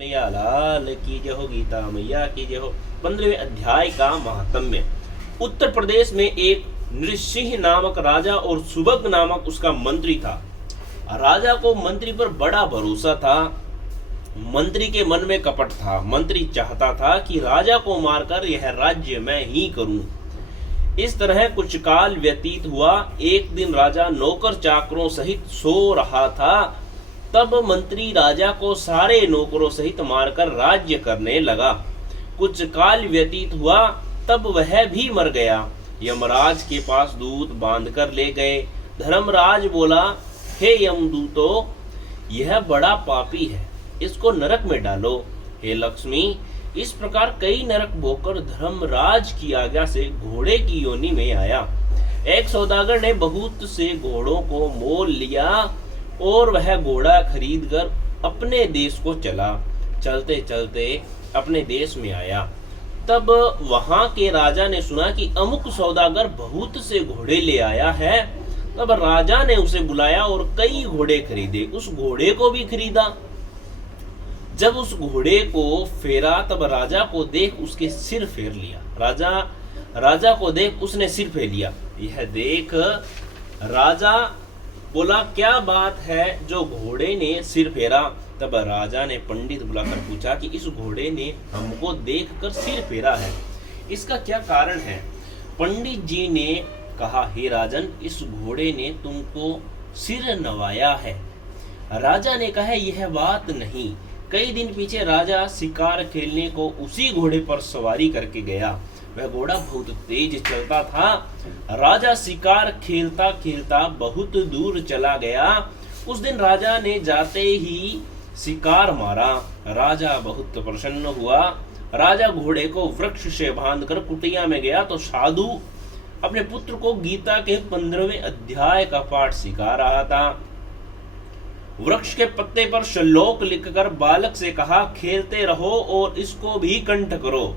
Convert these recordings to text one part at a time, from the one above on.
कन्हैया लाल की जय हो, गीता मैया की जय हो। 15वें अध्याय का महात्म्य। उत्तर प्रदेश में एक नृसिंह नामक राजा और सुभग नामक उसका मंत्री था। राजा को मंत्री पर बड़ा भरोसा था। मंत्री के मन में कपट था। मंत्री चाहता था कि राजा को मारकर यह राज्य मैं ही करूं। इस तरह कुछ काल व्यतीत हुआ। एक दिन राजा नौकर चाकरों सहित सो रहा था। तब मंत्री राजा को सारे नौकरों सहित मारकर राज्य करने लगा। कुछ काल व्यतीत हुआ, तब वह भी मर गया। यमराज के पास दूत बांधकर ले गए। धर्मराज बोला, हे यमदूतो, यह बड़ा पापी है, इसको नरक में डालो। हे लक्ष्मी, इस प्रकार कई नरक भोगकर धर्मराज की आज्ञा से घोड़े की योनि में आया। एक सौदागर ने बहुत से घोड़ों को मोल लिया और वह घोड़ा खरीदकर अपने देश को चला। चलते चलते अपने देश में आया। तब वहां के राजा ने सुना कि अमुक सौदागर बहुत से घोड़े ले आया है। तब राजा ने उसे बुलाया और कई घोड़े खरीदे। उस घोड़े को भी खरीदा। जब उस घोड़े को फेरा, तब राजा को देख उसके सिर फेर लिया। राजा को देख उसने सिर फेर लिया। यह देख राजा बोला, क्या बात है जो घोड़े ने सिर फेरा? तब राजा ने पंडित बुलाकर पूछा कि इस घोड़े ने हमको देखकर सिर फेरा है, इसका क्या कारण है? पंडित जी ने कहा, हे राजन, इस घोड़े ने तुमको सिर नवाया है। राजा ने कहा, यह बात नहीं। कई दिन पीछे राजा शिकार खेलने को उसी घोड़े पर सवारी करके गया। वह घोड़ा बहुत तेज चलता था। राजा शिकार खेलता खेलता बहुत दूर चला गया। उस दिन राजा ने जाते ही शिकार मारा। राजा बहुत प्रसन्न हुआ। राजा घोड़े को वृक्ष से बांधकर कुटिया में गया तो साधु अपने पुत्र को गीता के 15वें अध्याय का पाठ सिखा रहा था। वृक्ष के पत्ते पर श्लोक लिखकर बालक से कहा, खेलते रहो और इसको भी कंठ करो।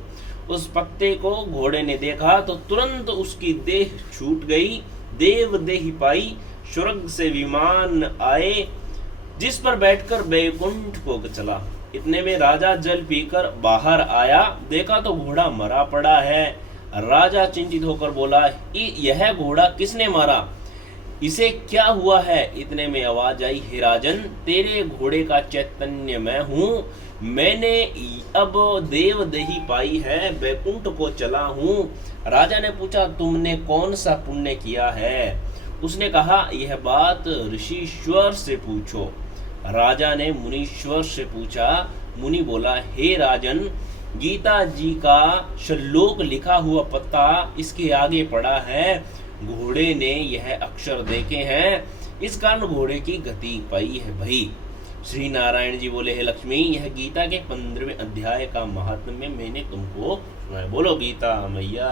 उस पत्ते को घोड़े ने देखा तो तुरंत उसकी देह छूट गई। देव देही पाई। स्वर्ग से विमान आए जिस पर बैठकर बैकुंठ को चला। इतने में राजा जल पीकर बाहर आया। देखा तो घोड़ा मरा पड़ा है। राजा चिंतित होकर बोला, यह घोड़ा किसने मारा? इसे क्या हुआ है? इतने में आवाज आई, हे राजन, तेरे घोड़े का चैतन्य मैं हूँ। मैंने अब देव देही पाई है, बैकुंठ को चला हूँ। राजा ने पूछा, तुमने कौन सा पुण्य किया है? उसने कहा, यह बात ऋषिश्वर से पूछो। राजा ने मुनीश्वर से पूछा। मुनि बोला, हे राजन, गीता जी का श्लोक लिखा हुआ पत्ता इसके आगे पड़ा है। घोड़े ने यह अक्षर देखे हैं, इस कारण घोड़े की गति पाई है भाई। श्री नारायण जी बोले, हे लक्ष्मी, यह गीता के 15वें अध्याय का महात्म्य मैंने तुमको सुनाया। बोलो गीता मैया।